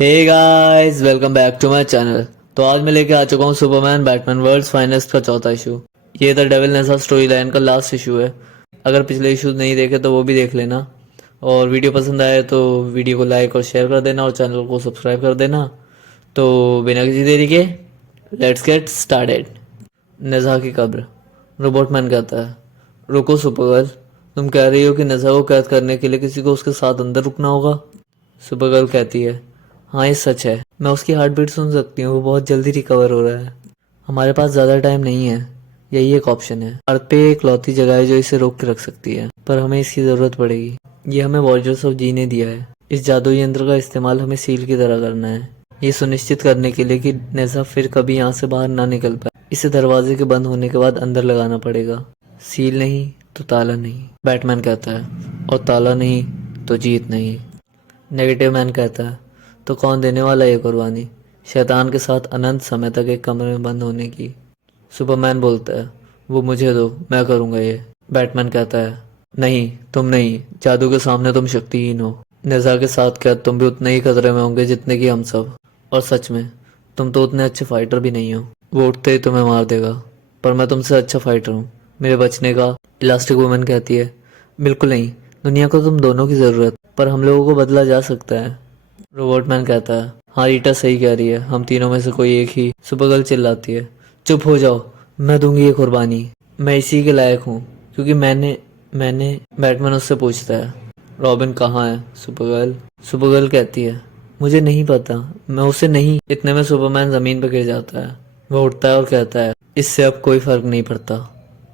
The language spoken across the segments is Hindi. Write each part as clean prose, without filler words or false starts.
Hey guys, welcome back to my channel. तो आज मैं लेके आ चुका हूँ सुपरमैन बैटमैन वर्ल्ड्स फाइनेस्ट का चौथा इशू। ये the devil NASA story line का लास्ट इशू है। अगर पिछले इशूज नहीं देखे तो वो भी देख लेना, और वीडियो पसंद आए तो वीडियो को लाइक और शेयर कर देना और चैनल को सब्सक्राइब कर देना। तो बिना किसी देरी के लेट्स गेट स्टार्टेड। नेजा की कब्र। रोबोटमैन कहता है, रुको सुपरगर्ल, तुम कह रही हो कि नेजा को कैद करने के लिए किसी को उसके साथ अंदर रुकना होगा? सुपरगर्ल कहती है, हाँ ये सच है, मैं उसकी हार्ट बीट सुन सकती हूँ, वो बहुत जल्दी रिकवर हो रहा है। हमारे पास ज़्यादा टाइम नहीं है, यही एक ऑप्शन है। अर्थ पे एक लौती जगह है जो इसे रोक के रख सकती है, पर हमें इसकी ज़रूरत पड़ेगी। ये हमें वॉरियर्स ऑफ जी ने दिया है। इस जादुई यंत्र का इस्तेमाल हमें सील की तरह करना है, ये सुनिश्चित करने के लिए कि नेजा फिर कभी यहाँ से बाहर ना निकल पाए। इसे दरवाजे के बंद होने के बाद अंदर लगाना पड़ेगा। सील नहीं तो ताला नहीं, बैटमैन कहता है, और ताला नहीं तो जीत नहीं। नेगेटिव मैन कहता है, तो कौन देने वाला है ये कुर्बानी? शैतान के साथ अनंत समय तक एक कमरे में बंद होने की। सुपरमैन बोलता है, वो मुझे दो, मैं करूँगा ये। बैटमैन कहता है, नहीं तुम नहीं, जादू के सामने तुम शक्तिहीन हो। नेजा के साथ क्या तुम भी उतने ही खतरे में होंगे जितने कि हम सब। और सच में तुम तो उतने अच्छे फाइटर भी नहीं हो। वो उठते ही तुम्हें मार देगा, पर मैं तुमसे अच्छा फाइटर हूँ मेरे बचने का। इलास्टिक वुमन कहती है, बिल्कुल नहीं, दुनिया को तुम दोनों की ज़रूरत, पर हम लोगों को बदला जा सकता है। रोबोटमैन कहता है, हाँ रीटा सही कह रही है, हम तीनों में से कोई एक ही। सुपरगर्ल चिल्लाती है, चुप हो जाओ, मैं दूंगी ये कुर्बानी, मैं इसी के लायक हूँ, क्योंकि मैंने बैटमैन उससे पूछता है, रॉबिन कहाँ है? सुपरगर्ल कहती है, मुझे नहीं पता, मैं उसे नहीं। इतने में सुपरमैन जमीन पर गिर जाता है। वह उठता है और कहता है, इससे अब कोई फर्क नहीं पड़ता,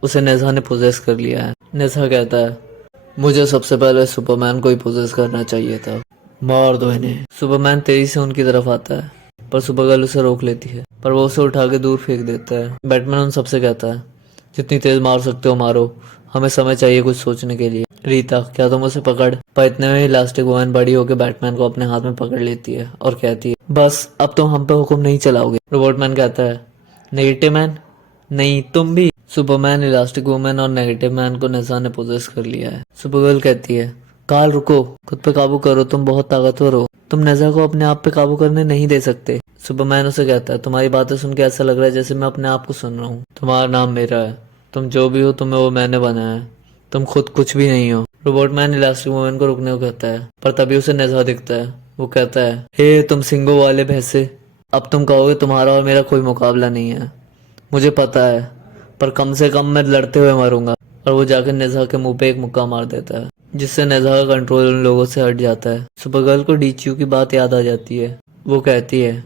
उसे नेजा ने पोजेस कर लिया है। नेजा कहता है, मुझे सबसे पहले सुपरमैन को ही पोजेस करना चाहिए था, मार दो इन्हें। सुपरमैन तेजी से उनकी तरफ आता है, पर सुपरगर्ल उसे रोक लेती है, पर वो उसे उठा के दूर फेंक देता है। बैटमैन उन सबसे कहता है, जितनी तेज मार सकते हो मारो, हमें समय चाहिए कुछ सोचने के लिए। रीता, क्या तुम उसे पकड़? पर इतने में इलास्टिक वुमन बड़ी होकर बैटमैन को अपने हाथ में पकड़ लेती है और कहती है, बस अब तुम हम पे हुक्म नहीं चलाओगे। रोबोटमैन कहता है, नेगेटिव मैन, नहीं तुम भी। सुपरमैन, इलास्टिक वुमन और नेगेटिव मैन को नेजा ने पोजेस कर लिया है। सुपरगर्ल कहती है, काल रुको, खुद पे काबू करो, तुम बहुत ताकतवर हो, तुम नेजा को अपने आप पे काबू करने नहीं दे सकते। सुपरमैन उसे कहता है, तुम्हारी बातें सुन के ऐसा लग रहा है जैसे मैं अपने आप को सुन रहा हूँ। तुम्हारा नाम मेरा है, तुम जो भी हो तुम्हें वो मैंने बनाया है, तुम खुद कुछ भी नहीं हो। रोबोटमैन इलास्टिक वुमन को रुकने को कहता है, पर तभी उसे नेजा दिखता है। वो कहता है, हे तुम सिंगों वाले भैंसे, अब तुम कहोगे तुम्हारा और मेरा कोई मुकाबला नहीं है, मुझे पता है, पर कम से कम मैं लड़ते हुए मरूंगा। और वो जाकर नेजा के मुंह पे एक मुक्का मार देता है, जिससे नेजा का कंट्रोल उन लोगों से हट जाता है। सुपरगर्ल को डीच्यू की बात याद आ जाती है। वो कहती है,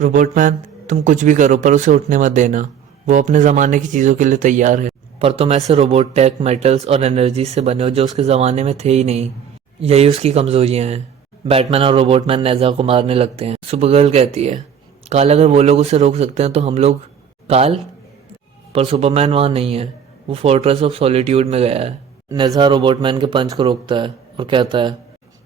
रोबोटमैन तुम कुछ भी करो पर उसे उठने मत देना, वो अपने ज़माने की चीज़ों के लिए तैयार है, पर तुम ऐसे रोबोट टेक, मेटल्स और एनर्जी से बने हो जो उसके ज़माने में थे ही नहीं, यही उसकी कमज़ोरियाँ हैं। बैटमैन और रोबोटमैन नेजा को मारने लगते हैं। सुपरगर्ल कहती है, काल अगर वो लोग उसे रोक सकते हैं तो हम लोग। काल? पर सुपरमैन वहाँ नहीं है, वो फोर्ट्रेस ऑफ सॉलिट्यूड में गया है। नेजा रोबोटमैन के पंच को रोकता है और कहता है,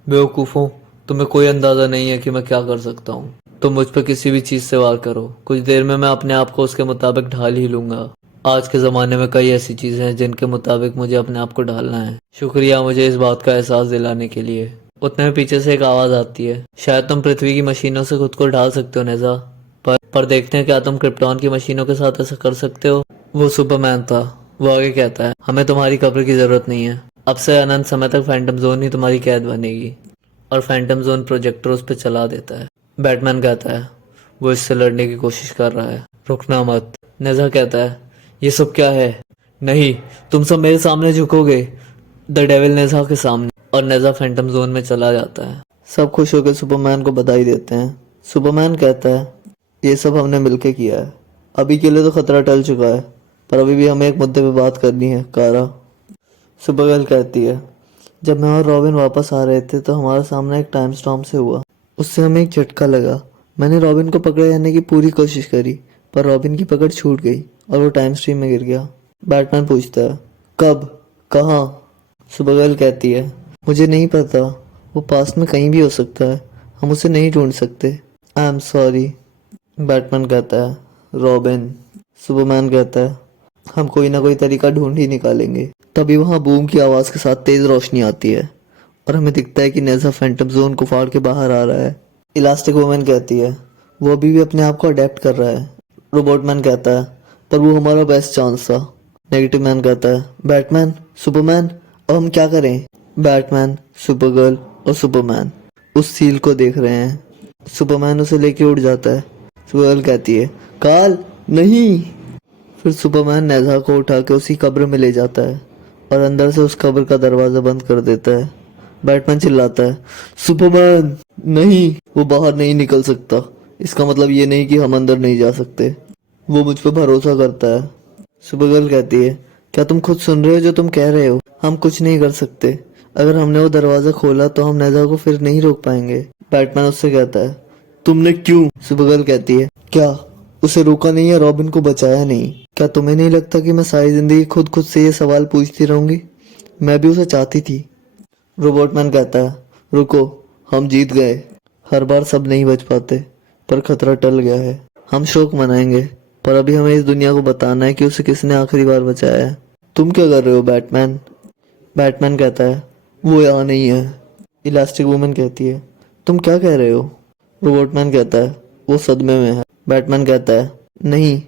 बेवकूफ़ों, तुम्हें कोई अंदाज़ा नहीं है कि मैं क्या कर सकता हूँ। तुम मुझ पर किसी भी चीज़ से वार करो, कुछ देर में मैं अपने आप को उसके मुताबिक ढाल ही लूँगा। आज के ज़माने में कई ऐसी चीज़ें हैं जिनके मुताबिक मुझे अपने आप को ढालना है। शुक्रिया मुझे इस बात का एहसास दिलाने के लिए। उतने में पीछे से एक आवाज़ आती है, शायद तुम पृथ्वी की मशीनों से खुद को ढाल सकते हो नेजा, पर देखते हैं क्या तुम क्रिप्टॉन की मशीनों के साथ ऐसा कर सकते हो। वो सुपरमैन था। वो आगे कहता है, हमें तुम्हारी कब्र की जरूरत नहीं है, अब से अनंत समय तक फैंटम जोन ही तुम्हारी कैद बनेगी। और फैंटम जोन प्रोजेक्टर उस पर चला देता है। बैटमैन कहता है, वो इससे लड़ने की कोशिश कर रहा है, रुकना मत। नेजा कहता है, ये सब क्या है? नहीं, तुम सब मेरे सामने झुकोगे, द डेविल नेजा के सामने। और नेजा फैंटम जोन में चला जाता है। सब खुश होकर सुपरमैन को बधाई देते हैं। सुपरमैन कहता है, ये सब हमने मिलकर किया है, अभी के लिए तो खतरा टल चुका है, पर अभी भी हमें एक मुद्दे पे बात करनी है, कारा। सुपरगर्ल कहती है, जब मैं और रॉबिन वापस आ रहे थे तो हमारा सामना एक टाइम स्टॉर्म से हुआ, उससे हमें एक झटका लगा। मैंने रॉबिन को पकड़े रहने की पूरी कोशिश करी, पर रॉबिन की पकड़ छूट गई और वो टाइम स्ट्रीम में गिर गया। बैटमैन पूछता है, कब, कहाँ? सुपरगर्ल कहती है, मुझे नहीं पता, वो पास्ट में कहीं भी हो सकता है, हम उसे नहीं ढूंढ सकते, आई एम सॉरी। बैटमैन कहता है, रॉबिन। सुपरमैन कहता है, हम कोई ना कोई तरीका ढूंढ ही निकालेंगे। तभी वहाँ बूम की आवाज़ के साथ तेज़ रोशनी आती है और हमें दिखता है कि नेजा फैंटम जोन को फाड़ के बाहर आ रहा है। इलास्टिक वुमन कहती है वो अभी भी अपने आप को अडेप्ट कर रहा है। रोबोट मैन कहता है पर वो हमारा बेस्ट चांस था। नेगेटिव मैन कहता है बैटमैन, सुपरमैन, अब हम क्या करें? बैटमैन, सुपरगर्ल और सुपरमैन उस सील को देख रहे हैं। सुपरमैन उसे लेके उड़ जाता है। सुपरगर्ल कहती है कार्ल नहीं। फिर सुपरमैन नेज़ा को उठा के उसी कब्र में ले जाता है और अंदर से उस कब्र का दरवाजा बंद कर देता है। बैटमैन चिल्लाता है सुपरमैन नहीं, वो बाहर नहीं निकल सकता। इसका मतलब ये नहीं कि हम अंदर नहीं जा सकते। वो मुझ पर भरोसा करता है। सुपरगर्ल कहती है क्या तुम खुद सुन रहे हो जो तुम कह रहे हो? हम कुछ नहीं कर सकते। अगर हमने वो दरवाजा खोला तो हम नेज़ा को फिर नहीं रोक पाएंगे। बैटमैन उससे कहता है तुमने क्यों? सुपरगर्ल कहती है क्या उसे रोका नहीं या रॉबिन को बचाया नहीं? क्या तुम्हें नहीं लगता कि मैं सारी जिंदगी खुद से ये सवाल पूछती रहूंगी? मैं भी उसे चाहती थी। रोबोटमैन कहता है रुको, हम जीत गए। हर बार सब नहीं बच पाते पर खतरा टल गया है। हम शोक मनाएंगे पर अभी हमें इस दुनिया को बताना है कि उसे किसने आखिरी बार बचाया है। तुम क्या कर रहे हो बैटमैन? बैटमैन कहता है वो यहाँ नहीं है। इलास्टिक वुमन कहती है तुम क्या कह रहे हो? रोबोटमैन कहता है वो सदमे में है। बैटमैन कहता है नहीं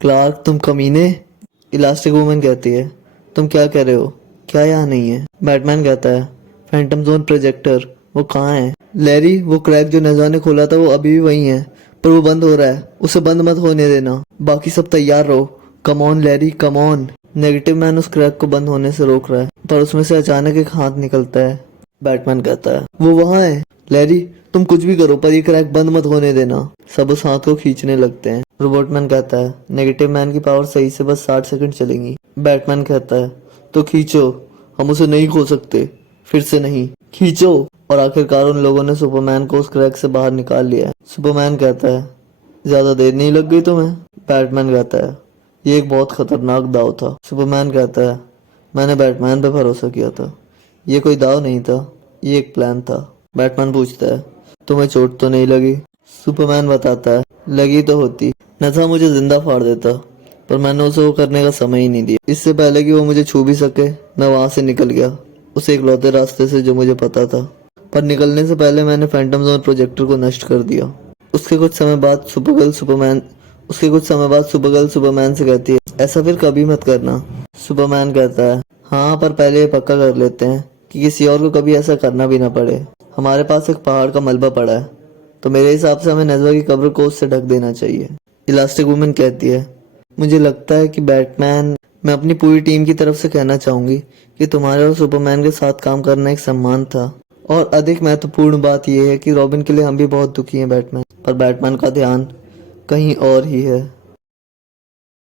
क्लार्क तुम कमीने। इलास्टिक वुमन कहती है तुम क्या कह रहे हो? क्या यहाँ नहीं है? बैटमैन कहता है फैंटम जोन प्रोजेक्टर वो कहाँ है? लैरी वो क्रैक जो नेज़ा ने खोला था वो अभी भी वहीं है पर वो बंद हो रहा है। उसे बंद मत होने देना। बाकी सब तैयार रहो। Come on Larry come on. Negative man उस क्रैक को बंद होने से रोक रहा है पर उसमें से अचानक एक हाथ निकलता है। बैटमैन कहता है वो वहाँ है। लैरी तुम कुछ भी करो पर ये क्रैक बंद मत होने देना। सब उस हाथ को खींचने लगते हैं। रोबोटमैन कहता है नेगेटिव मैन की पावर सही से बस 60 सेकंड चलेंगी। बैटमैन कहता है तो खींचो, हम उसे नहीं खो सकते। फिर से नहीं, खींचो। और आखिरकार उन लोगों ने सुपरमैन को उस क्रैक से बाहर निकाल लिया। सुपरमैन कहता है ज्यादा देर नहीं लग गई तुम्हें? बैटमैन कहता है ये एक बहुत खतरनाक दाव था। सुपरमैन कहता है मैंने बैटमैन पे भरोसा किया था। ये कोई दाव नहीं था, ये एक प्लान था। बैटमैन पूछता है तुम्हें चोट तो नहीं लगी? सुपरमैन बताता है लगी तो होती, नेज़ा मुझे जिंदा फाड़ देता पर मैंने उसे वो करने का समय ही नहीं दिया। इससे पहले कि वो मुझे छू भी सके मैं वहां से निकल गया, उस इकलौते रास्ते से जो मुझे पता था। पर निकलने से पहले मैंने फैंटम जोन प्रोजेक्टर को नष्ट कर दिया। उसके कुछ समय बाद सुपरगर्ल सुपरमैन से कहती है ऐसा फिर कभी मत करना। सुपरमैन कहता है हाँ पर पहले ये पक्का कर लेते हैं कि किसी और को कभी ऐसा करना भी ना पड़े। हमारे पास एक पहाड़ का मलबा पड़ा है तो मेरे हिसाब से हमें नेज़ा की कब्र को उससे ढक देना चाहिए। इलास्टिक वुमन कहती है मुझे लगता है कि बैटमैन, मैं अपनी पूरी टीम की तरफ से कहना चाहूंगी कि तुम्हारे और सुपरमैन के साथ काम करना एक सम्मान था। और अधिक महत्वपूर्ण बात यह है कि रॉबिन के लिए हम भी बहुत दुखी हैं बैटमैन। पर बैटमैन का ध्यान कहीं और ही है।